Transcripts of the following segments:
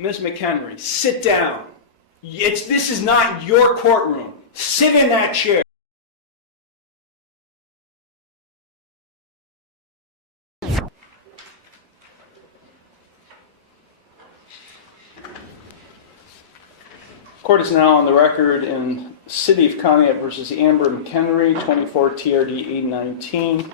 Ms. McHenry, sit down. This is not your courtroom. Sit in that chair. Court is now on the record in City of Conneaut versus Amber McHenry, 24 TRD 819.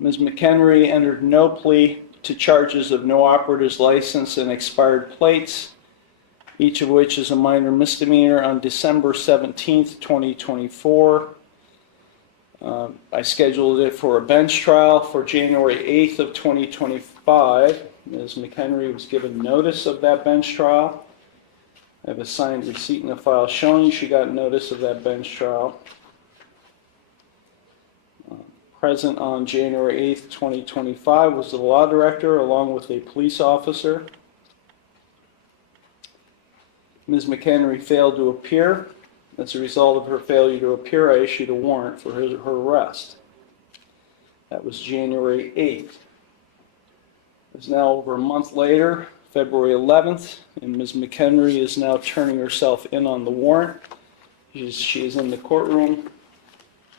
Ms. McHenry entered no plea to charges of no operator's license and expired plates, each of which is a minor misdemeanor, on December 17th, 2024. I scheduled it for a bench trial for January 8th of 2025. Ms. McHenry was given notice of that bench trial. I have a signed receipt in the file showing she got notice of that bench trial. Present on January 8th, 2025 was the law director along with a police officer. Ms. McHenry failed to appear. As a result of her failure to appear, I issued a warrant for her arrest. That was January 8th. It's now over a month later, February 11th, and Ms. McHenry is now turning herself in on the warrant. She is in the courtroom,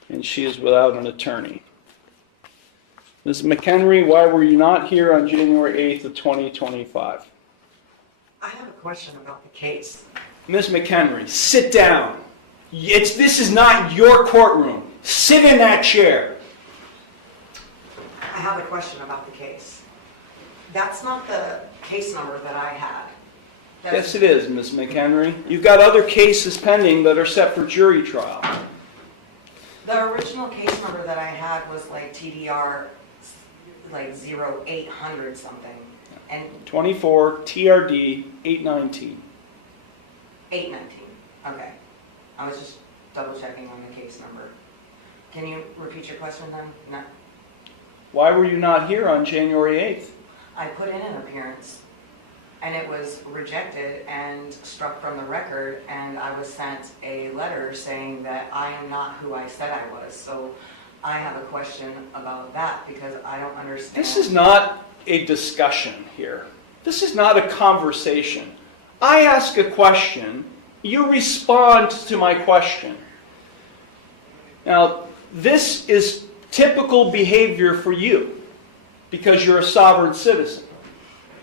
and she is without an attorney. Ms. McHenry, why were you not here on January 8th of 2025? I have a question about the case. Ms. McHenry, sit down. This is not your courtroom. Sit in that chair. I have a question about the case. That's not the case number that I had. Yes, it is, Ms. McHenry. You've got other cases pending that are set for jury trial. The original case number that I had was like TDR, like 0800 something. And 24 TRD 819. 819. Okay. I was just double checking on the case number. Can you repeat your question then? No. Why were you not here on January 8th? I put in an appearance and it was rejected and struck from the record, and I was sent a letter saying that I am not who I said I was. So I have a question about that because I don't understand. This is not a discussion here. This is not a conversation. I ask a question, you respond to my question. Now, this is typical behavior for you because you're a sovereign citizen.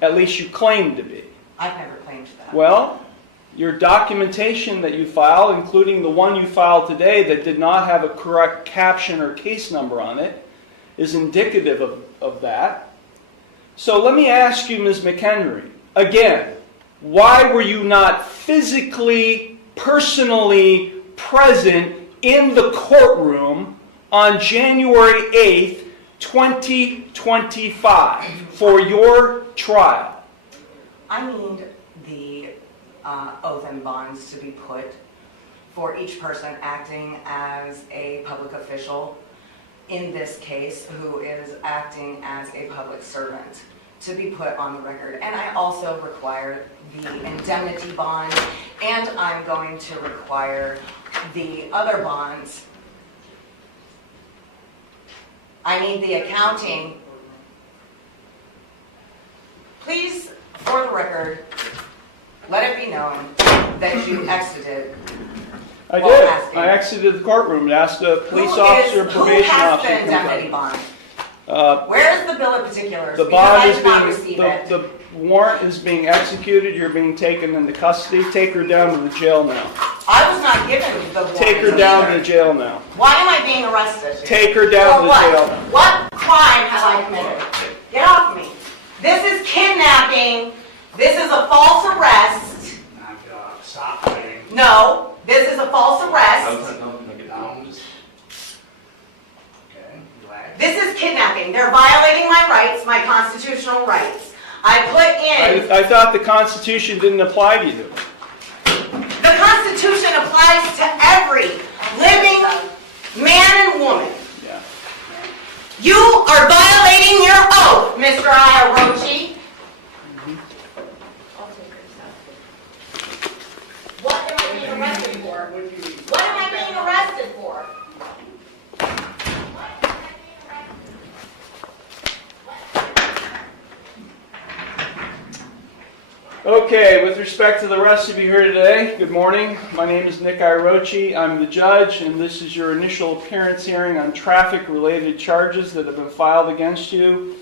At least you claim to be. I've never claimed that. Well, your documentation that you file, including the one you filed today that did not have a correct caption or case number on it, is indicative of that. So let me ask you, Ms. McHenry, again, why were you not physically, personally present in the courtroom on January 8th, 2025 for your trial? I need the oath and bonds to be put for each person acting as a public official in this case who is acting as a public servant to be put on the record. And I also require the indemnity bond, and I'm going to require the other bonds. I need the accounting. Please, for the record, let it be known that you exited. I did. I exited the courtroom and asked a police officer, probation officer. Who has the indemnity bond? Where is the bill of particulars? The bond is the warrant is being executed. You're being taken into custody. Take her down to the jail now. I was not given the warrant. Take her down to the jail now. Why am I being arrested? Take her down to the jail. What crime have I committed? Get off me. This is kidnapping. This is a false arrest. Stop fighting. No, this is a false arrest. This is kidnapping. They're violating my rights, my constitutional rights. I put in... I thought the Constitution didn't apply to you. The Constitution applies to every living man and woman. Yeah. You are violating your oath, Mr. Iarochi. What am I being arrested for? What am I being arrested for? What? Okay, with respect to the rest of you here today, good morning. My name is Nick Irochi. I'm the judge, and this is your initial appearance hearing on traffic-related charges that have been filed against you